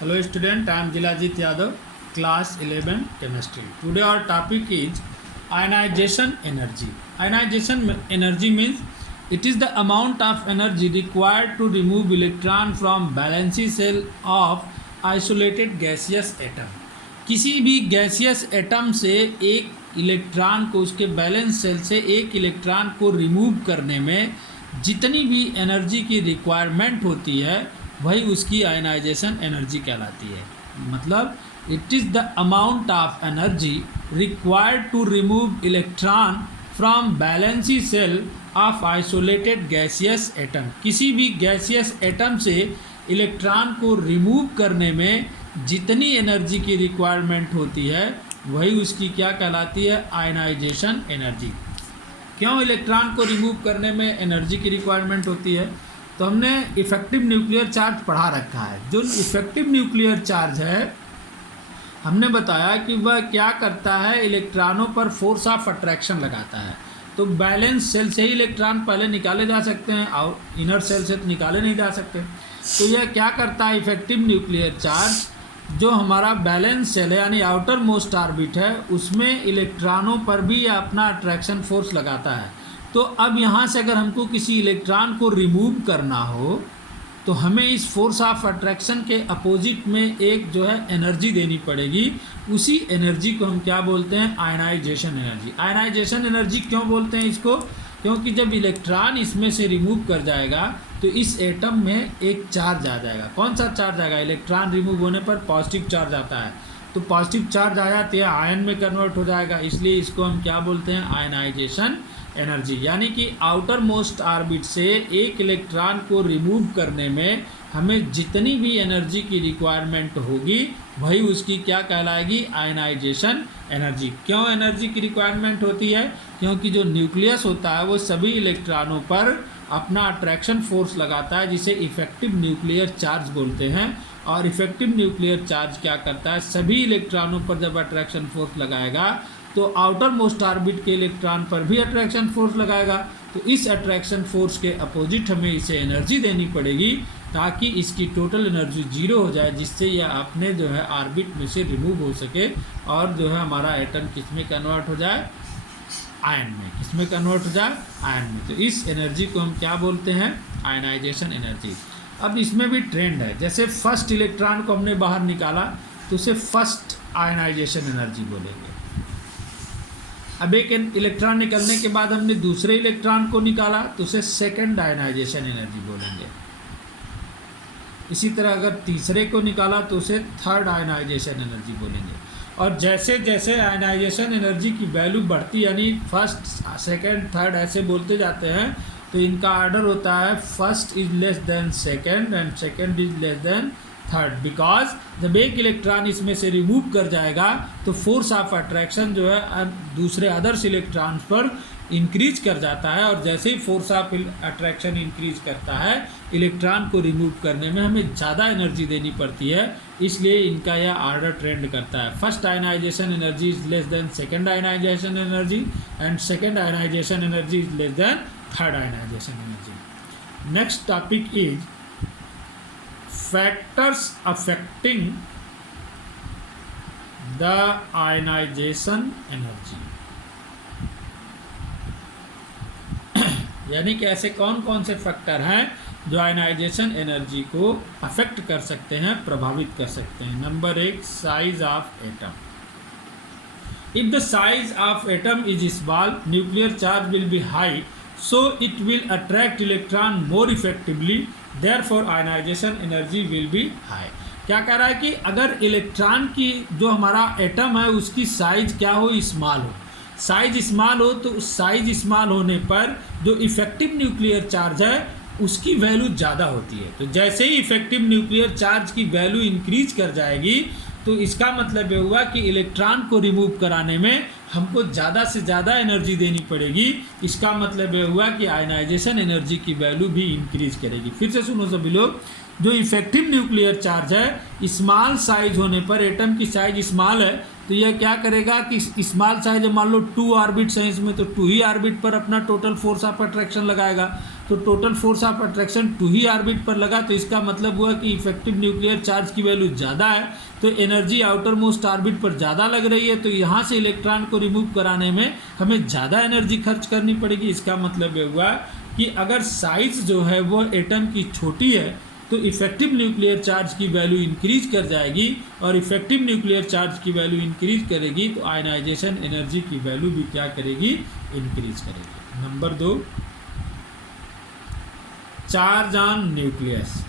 Hello student, I am Jilajit Yadav, class 11 chemistry. Today our topic is ionization energy. Ionization energy means it is the amount of energy required to remove electron from valence shell of isolated gaseous atom. किसी भी gaseous atom से एक electron को उसके balance cell से एक electron को remove करने में जितनी भी एनर्जी की रिक्वायरमेंट होती है वही उसकी आयनाइजेशन एनर्जी कहलाती है. मतलब it is the amount of energy required to remove electron from valency cell of isolated gaseous atom. किसी भी गैसियस एटम से इलेक्ट्रॉन को रिमूव करने में जितनी एनर्जी की रिक्वायरमेंट होती है वही उसकी क्या कहलाती है, आयनाइजेशन एनर्जी. क्यों इलेक्ट्रॉन को रिमूव करने में एनर्जी की रिक्वायरमेंट होती है? तो हमने इफेक्टिव न्यूक्लियर चार्ज पढ़ा रखा है. जो इफेक्टिव न्यूक्लियर चार्ज है हमने बताया कि वह क्या करता है, इलेक्ट्रॉनों पर फोर्स ऑफ अट्रैक्शन लगाता है. तो बैलेंस सेल से ही इलेक्ट्रॉन पहले निकाले जा सकते हैं और इनर सेल से तो निकाले नहीं जा सकते. तो यह क्या करता है, इफेक्टिव न्यूक्लियर चार्ज जो हमारा बैलेंस सेल है यानी आउटर मोस्ट ऑर्बिट है उसमें इलेक्ट्रॉनों पर भी यह अपना अट्रैक्शन फोर्स लगाता है. तो अब यहाँ से अगर हमको किसी इलेक्ट्रॉन को रिमूव करना हो तो हमें इस फोर्स ऑफ अट्रैक्शन के अपोजिट में एक जो है एनर्जी देनी पड़ेगी. उसी एनर्जी को हम क्या बोलते हैं, आयनाइजेशन एनर्जी. आयनाइजेशन एनर्जी क्यों बोलते हैं इसको? क्योंकि जब इलेक्ट्रॉन इसमें से रिमूव कर जाएगा तो इस एटम में एक चार्ज आ जाएगा. कौन सा चार्ज आएगा? इलेक्ट्रॉन रिमूव होने पर पॉजिटिव चार्ज आता है. तो पॉजिटिव चार्ज आया तो यह आयन में कन्वर्ट हो जाएगा. इसलिए इसको हम क्या बोलते हैं, आयनाइजेशन एनर्जी. यानी कि आउटर मोस्ट ऑर्बिट से एक इलेक्ट्रॉन को रिमूव करने में हमें जितनी भी एनर्जी की रिक्वायरमेंट होगी वही उसकी क्या कहलाएगी, आयनाइजेशन एनर्जी. क्यों एनर्जी की रिक्वायरमेंट होती है? क्योंकि जो न्यूक्लियस होता है वो सभी इलेक्ट्रॉनों पर अपना अट्रैक्शन फोर्स लगाता है जिसे इफेक्टिव न्यूक्लियर चार्ज बोलते हैं. और इफेक्टिव न्यूक्लियर चार्ज क्या करता है, सभी इलेक्ट्रॉनों पर जब अट्रैक्शन फोर्स लगाएगा तो आउटर मोस्ट ऑर्बिट के इलेक्ट्रॉन पर भी अट्रैक्शन फोर्स लगाएगा. तो इस अट्रैक्शन फोर्स के अपोजिट हमें इसे एनर्जी देनी पड़ेगी ताकि इसकी टोटल एनर्जी जीरो हो जाए, जिससे यह अपने जो है ऑर्बिट में से रिमूव हो सके और जो है हमारा एटम किस में कन्वर्ट हो जाए, आयन में. किस में कन्वर्ट हो जाए, आयन में. तो इस एनर्जी को हम क्या बोलते हैं, आयनाइजेशन एनर्जी. अब इसमें भी ट्रेंड है. जैसे फर्स्ट इलेक्ट्रॉन को हमने बाहर निकाला तो उसे फर्स्ट आयनाइजेशन एनर्जी बोलेंगे. अब एक इलेक्ट्रॉन निकलने के बाद हमने दूसरे इलेक्ट्रॉन को निकाला तो उसे सेकंड आयनाइजेशन एनर्जी बोलेंगे. इसी तरह अगर तीसरे को निकाला तो उसे थर्ड आयनाइजेशन एनर्जी बोलेंगे. और जैसे जैसे आयनाइजेशन एनर्जी की वैल्यू बढ़ती यानी फर्स्ट सेकंड थर्ड ऐसे बोलते जाते हैं तो इनका ऑर्डर होता है first is less than second and second is less than third. Because जब एक इलेक्ट्रॉन इसमें से रिमूव कर जाएगा तो फोर्स ऑफ अट्रैक्शन जो है दूसरे अदर्स इलेक्ट्रॉन पर इंक्रीज कर जाता है. और जैसे ही फोर्स ऑफ अट्रैक्शन इंक्रीज करता है इलेक्ट्रॉन को रिमूव करने में हमें ज़्यादा एनर्जी देनी पड़ती है. इसलिए इनका यह ऑर्डर ट्रेंड करता है. First ionization energy is less than second ionization energy and second ionization energy is less than third ionization energy. Next topic is factors affecting the ionization energy. यानी कि ऐसे कौन कौन से फैक्टर हैं जो आयनाइजेशन एनर्जी को अफेक्ट कर सकते हैं, प्रभावित कर सकते हैं. Number 1, size of atom. If the size of atom is small nuclear charge will be high so it will attract electron more effectively, therefore ionization energy will be high. क्या कह रहा है कि अगर इलेक्ट्रॉन की जो हमारा एटम है उसकी साइज क्या हो, स्मॉल हो. साइज स्मॉल हो तो उस साइज स्मॉल होने पर जो इफेक्टिव न्यूक्लियर चार्ज है उसकी वैल्यू ज़्यादा होती है. तो जैसे ही इफेक्टिव न्यूक्लियर चार्ज की वैल्यू इंक्रीज कर जाएगी तो इसका मतलब ये हुआ कि इलेक्ट्रॉन को रिमूव कराने में हमको ज़्यादा से ज़्यादा एनर्जी देनी पड़ेगी. इसका मतलब ये हुआ कि आयनाइजेशन एनर्जी की वैल्यू भी इंक्रीज करेगी. फिर से सुनो सभी लोग, जो इफेक्टिव न्यूक्लियर चार्ज है स्मॉल साइज होने पर, एटम की साइज स्मॉल है तो यह क्या करेगा कि स्मॉल साइज मान लो 2 ऑर्बिट्स हैं इसमें तो 2 ही ऑर्बिट पर अपना टोटल फोर्स ऑफ अट्रैक्शन लगाएगा. तो total force of attraction 2 he orbit पर लगा, तो इसका मतलब हुआ कि इफेक्टिव न्यूक्लियर चार्ज की वैल्यू ज़्यादा है, तो एनर्जी आउटर मोस्ट ऑर्बिट पर ज़्यादा लग रही है, तो यहाँ से इलेक्ट्रॉन को रिमूव कराने में हमें ज़्यादा एनर्जी खर्च करनी पड़ेगी। इसका मतलब ये हुआ कि अगर साइज जो है वो एटम की छोटी है तो इफेक्टिव न्यूक्लियर चार्ज की वैल्यू इंक्रीज कर जाएगी, और इफेक्टिव न्यूक्लियर चार्ज की वैल्यू इंक्रीज करेगी तो आयनाइजेशन एनर्जी की वैल्यू भी क्या करेगी, इंक्रीज करेगी। Number 2, charge on nucleus.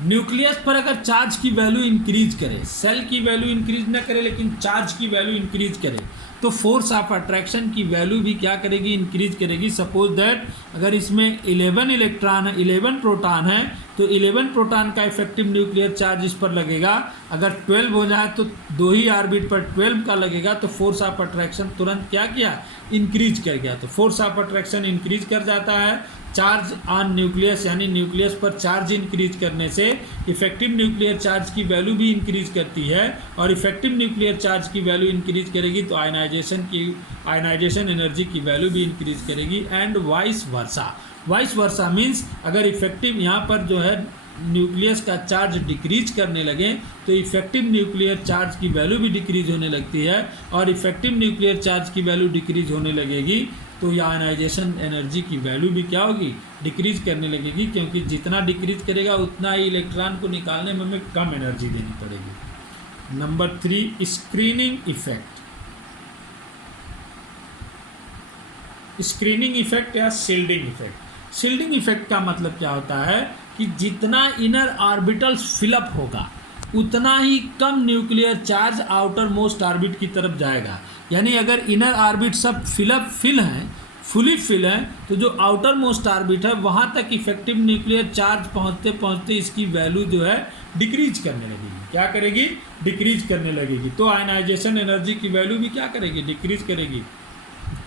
Nucleus पर अगर चार्ज की वैल्यू इंक्रीज करे, सेल की वैल्यू इंक्रीज ना करे लेकिन चार्ज की वैल्यू इंक्रीज करे, तो फोर्स ऑफ अट्रैक्शन की वैल्यू भी क्या करेगी, इंक्रीज करेगी। सपोज दैट अगर इसमें 11 इलेक्ट्रॉन है, 11 प्रोटॉन है, तो 11 प्रोटॉन का इफेक्टिव न्यूक्लियर चार्ज इस पर लगेगा। अगर 12 हो जाए तो 2 ही ऑर्बिट पर 12 का लगेगा, तो फोर्स ऑफ अट्रैक्शन तुरंत क्या किया, इंक्रीज कर गया। तो फोर्स ऑफ अट्रैक्शन इंक्रीज कर जाता है। चार्ज ऑन न्यूक्लियस यानी न्यूक्लियस पर चार्ज इंक्रीज करने से इफेक्टिव न्यूक्लियर चार्ज की वैल्यू भी इंक्रीज करती है, और इफेक्टिव न्यूक्लियर चार्ज की वैल्यू इंक्रीज करेगी तो आयनाइजेशन एनर्जी की वैल्यू भी इंक्रीज करेगी, and vice versa. Vice versa means अगर इफेक्टिव यहाँ पर जो है न्यूक्लियस का चार्ज डिक्रीज करने लगे तो इफेक्टिव न्यूक्लियर चार्ज की वैल्यू भी डिक्रीज होने लगती है, और इफेक्टिव न्यूक्लियर चार्ज की वैल्यू डिक्रीज होने लगेगी तो ये आयनाइजेशन एनर्जी की वैल्यू भी क्या होगी, डिक्रीज करने लगेगी, क्योंकि जितना डिक्रीज करेगा उतना ही इलेक्ट्रॉन को निकालने में हमें कम एनर्जी देनी पड़ेगी। Number 3, screening effect. Screening effect या शील्डिंग इफेक्ट। शील्डिंग इफेक्ट का मतलब क्या होता है कि जितना इनर ऑर्बिटल्स फिलअप होगा उतना ही कम nuclear charge outermost orbit की तरफ जाएगा। यानी अगर इनर ऑर्बिट सब फुली फिल है, तो जो आउटर मोस्ट ऑर्बिट है वहाँ तक इफेक्टिव न्यूक्लियर चार्ज पहुँचते पहुँचते इसकी वैल्यू जो है डिक्रीज करने लगेगी। क्या करेगी, डिक्रीज करने लगेगी। तो आयनाइजेशन एनर्जी की वैल्यू भी क्या करेगी, डिक्रीज करेगी।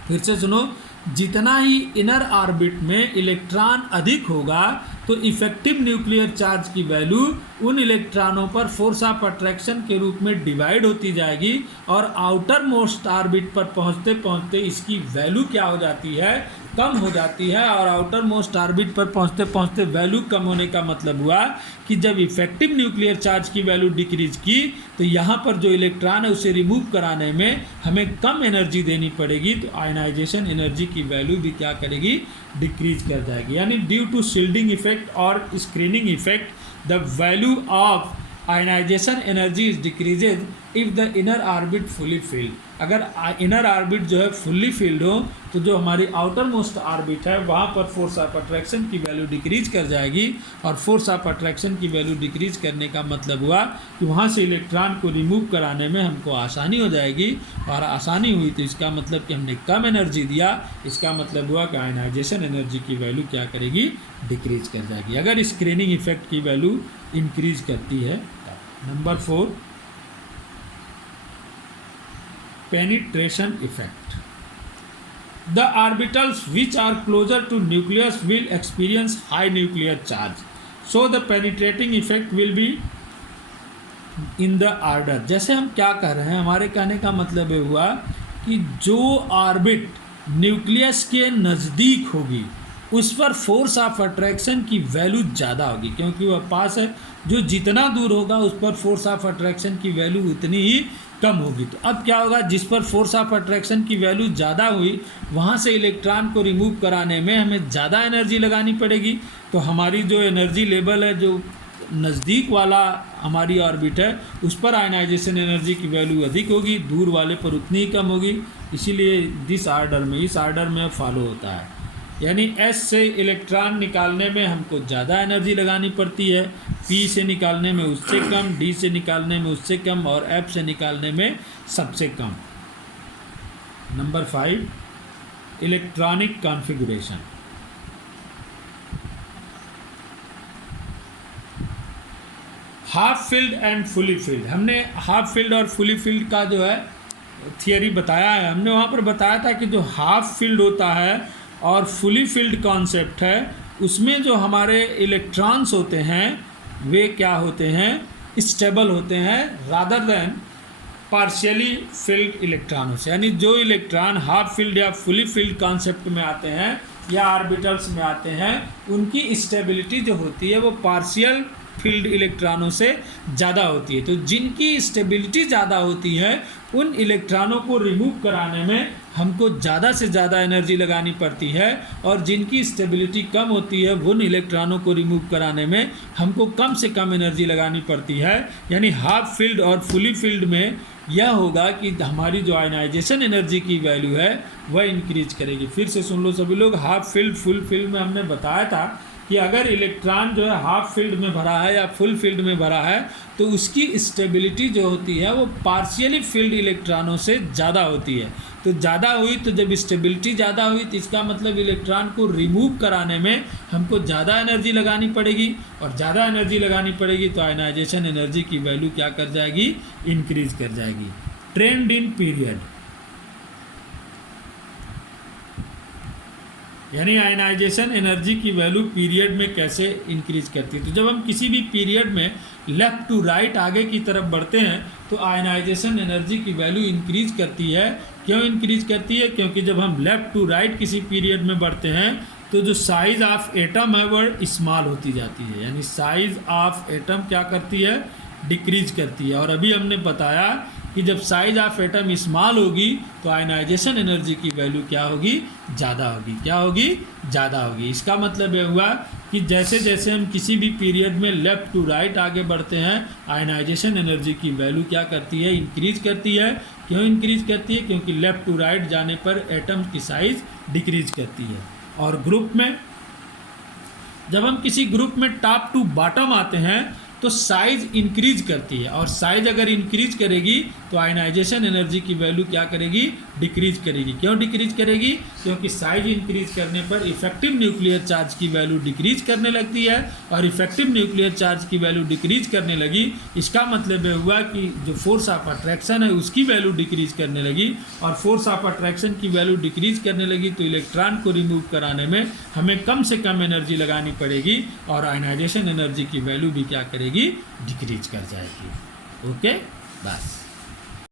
फिर से सुनो, जितना ही इनर ऑर्बिट में इलेक्ट्रॉन अधिक होगा तो इफेक्टिव न्यूक्लियर चार्ज की वैल्यू उन इलेक्ट्रॉनों पर फोर्स ऑफ अट्रैक्शन के रूप में डिवाइड होती जाएगी, और आउटर मोस्ट ऑर्बिट पर पहुंचते पहुंचते इसकी वैल्यू क्या हो जाती है, कम हो जाती है। और आउटर मोस्ट ऑर्बिट पर पहुंचते पहुंचते वैल्यू कम होने का मतलब हुआ कि जब इफेक्टिव न्यूक्लियर चार्ज की वैल्यू डिक्रीज की तो यहाँ पर जो इलेक्ट्रॉन है उसे रिमूव कराने में हमें कम एनर्जी देनी पड़ेगी, तो आयनाइजेशन एनर्जी की वैल्यू भी क्या करेगी, डिक्रीज कर जाएगी। यानी ड्यू टू शील्डिंग इफेक्ट और screening effect the value of ionization energy is decreases if the inner orbit fully filled. अगर इनर ऑर्बिट जो है फुल्ली फिल्ड हो तो जो हमारी आउटर मोस्ट ऑर्बिट है वहाँ पर फोर्स ऑफ अट्रैक्शन की वैल्यू डिक्रीज कर जाएगी, और फोर्स ऑफ अट्रैक्शन की वैल्यू डिक्रीज करने का मतलब हुआ कि वहाँ से इलेक्ट्रॉन को रिमूव कराने में हमको आसानी हो जाएगी, और आसानी हुई तो इसका मतलब कि हमने कम एनर्जी दिया, इसका मतलब हुआ कि आयनाइजेशन एनर्जी की वैल्यू क्या करेगी, डिक्रीज कर जाएगी। अगर स्क्रीनिंग इफेक्ट की वैल्यू इंक्रीज करती है। Number 4, penetration effect. The orbitals which are closer to nucleus will experience high nuclear charge, so the penetrating effect will be in the order। जैसे हम क्या कर रहे हैं, हमारे कहने का मतलब ये हुआ कि जो ऑर्बिट न्यूक्लियस के नज़दीक होगी उस पर फोर्स ऑफ अट्रैक्शन की वैल्यू ज़्यादा होगी, क्योंकि वह पास है। जो जितना दूर होगा उस पर फोर्स ऑफ अट्रैक्शन की वैल्यू उतनी ही कम होगी। तो अब क्या होगा, जिस पर फोर्स ऑफ अट्रैक्शन की वैल्यू ज़्यादा हुई वहाँ से इलेक्ट्रॉन को रिमूव कराने में हमें ज़्यादा एनर्जी लगानी पड़ेगी। तो हमारी जो एनर्जी लेवल है, जो नज़दीक वाला हमारी ऑर्बिट है उस पर आयनाइजेशन एनर्जी की वैल्यू अधिक होगी, दूर वाले पर उतनी ही कम होगी। इसीलिए इस आर्डर में फॉलो होता है। यानी S से इलेक्ट्रॉन निकालने में हमको ज़्यादा एनर्जी लगानी पड़ती है, P से निकालने में उससे कम, D से निकालने में उससे कम, और F से निकालने में सबसे कम। Number 5, electronic configuration. Half filled and fully filled. हमने हाफ फील्ड और फुली फील्ड का जो है थियरी बताया है। हमने वहाँ पर बताया था कि जो हाफ फील्ड होता है और फुली फील्ड कॉन्सेप्ट है उसमें जो हमारे इलेक्ट्रॉन्स होते हैं वे क्या होते हैं, स्टेबल होते हैं रादर देन पार्शियली फील्ड इलेक्ट्रॉनों से। यानी जो इलेक्ट्रॉन हाफ फील्ड या फुली फील्ड कॉन्सेप्ट में आते हैं या ऑर्बिटल्स में आते हैं उनकी स्टेबिलिटी जो होती है वो पार्शियल फील्ड इलेक्ट्रॉनों से ज़्यादा होती है। तो जिनकी स्टेबिलिटी ज़्यादा होती है उन इलेक्ट्रॉनों को रिमूव कराने में हमको ज़्यादा से ज़्यादा एनर्जी लगानी पड़ती है, और जिनकी स्टेबिलिटी कम होती है उन इलेक्ट्रॉनों को रिमूव कराने में हमको कम से कम एनर्जी लगानी पड़ती है। यानी हाफ फील्ड और फुली फील्ड में यह होगा कि हमारी जो आयनाइजेशन एनर्जी की वैल्यू है वह इंक्रीज करेगी। फिर से सुन लो सभी लोग, हाफ फील्ड फुल फील्ड में हमने बताया था कि अगर इलेक्ट्रॉन जो है हाफ फील्ड में भरा है या फुल फील्ड में भरा है तो उसकी स्टेबिलिटी जो होती है वो पार्शियली फील्ड इलेक्ट्रॉनों से ज़्यादा होती है। तो ज़्यादा हुई, तो जब स्टेबिलिटी ज़्यादा हुई तो इसका मतलब इलेक्ट्रॉन को रिमूव कराने में हमको ज़्यादा एनर्जी लगानी पड़ेगी, और ज़्यादा एनर्जी लगानी पड़ेगी तो आयनाइजेशन एनर्जी की वैल्यू क्या कर जाएगी, इंक्रीज कर जाएगी। ट्रेंड इन पीरियड, यानी आयनाइजेशन एनर्जी की वैल्यू पीरियड में कैसे इंक्रीज करती है। तो जब हम किसी भी पीरियड में लेफ़्ट टू राइट आगे की तरफ बढ़ते हैं तो आयनाइजेशन एनर्जी की वैल्यू इंक्रीज करती है। क्यों इंक्रीज करती है? क्योंकि जब हम लेफ़्ट टू राइट किसी पीरियड में बढ़ते हैं तो जो साइज़ ऑफ एटम है वह स्मॉल होती जाती है, यानी साइज़ ऑफ एटम क्या करती है, डिक्रीज करती है। और अभी हमने बताया कि जब साइज ऑफ एटम स्मॉल होगी तो आयनाइजेशन एनर्जी की वैल्यू क्या होगी, ज़्यादा होगी। क्या होगी, ज़्यादा होगी। इसका मतलब यह हुआ कि जैसे जैसे हम किसी भी पीरियड में लेफ़्ट टू राइट आगे बढ़ते हैं आयनाइजेशन एनर्जी की वैल्यू क्या करती है, इंक्रीज करती है। क्यों इंक्रीज करती है? क्योंकि लेफ़्ट टू राइट जाने पर एटम की साइज़ डिक्रीज करती है। और ग्रुप में, जब हम किसी ग्रुप में टॉप टू बॉटम आते हैं तो साइज़ इंक्रीज करती है, और साइज़ अगर इंक्रीज करेगी तो आयनाइजेशन एनर्जी की वैल्यू क्या करेगी, डिक्रीज करेगी। क्यों डिक्रीज करेगी? क्योंकि साइज़ इंक्रीज करने पर इफेक्टिव न्यूक्लियर चार्ज की वैल्यू डिक्रीज करने लगती है, और इफेक्टिव न्यूक्लियर चार्ज की वैल्यू डिक्रीज करने लगी, इसका मतलब यह हुआ कि जो फोर्स ऑफ अट्रैक्शन है उसकी वैल्यू डिक्रीज करने लगी, और फोर्स ऑफ अट्रैक्शन की वैल्यू डिक्रीज करने लगी तो इलेक्ट्रॉन को रिमूव कराने में हमें कम से कम एनर्जी लगानी पड़ेगी, और आयनाइजेशन एनर्जी की वैल्यू भी क्या करेगी, डिक्रीज कर जाएगी। ओके, बस।